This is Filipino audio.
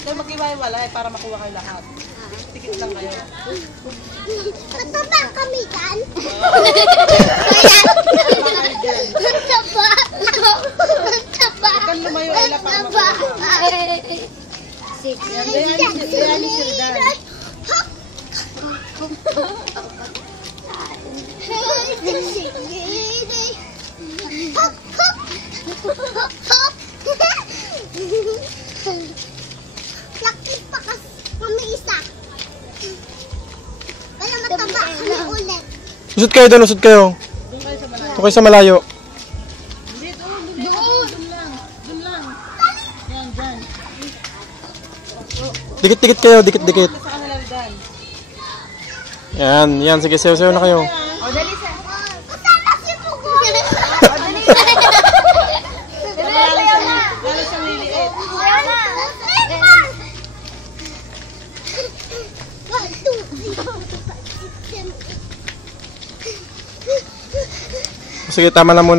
Kaya maghiwa-hiwalay para makuha kayo lahat. Tikit lang kayo. Mataba kami kan? Mataba. Huwag kang lumayo, Ella, para makuha. Yan si Ridan. Laki pa kami isa. Kaya mataba kami ulit. Usod kayo doon, usod kayo. Doon kayo sa malayo. Ito kayo sa malayo. Hindi, doon lang. Doon lang. Yan, dyan. Dikit-dikit kayo, dikit-dikit. Sa kanila, Ridan. Yan, sige, sayo-sayo na kayo. O, dali sa. Kasama si Pugo. Lalo siyang liliit. Sige, tama na muna.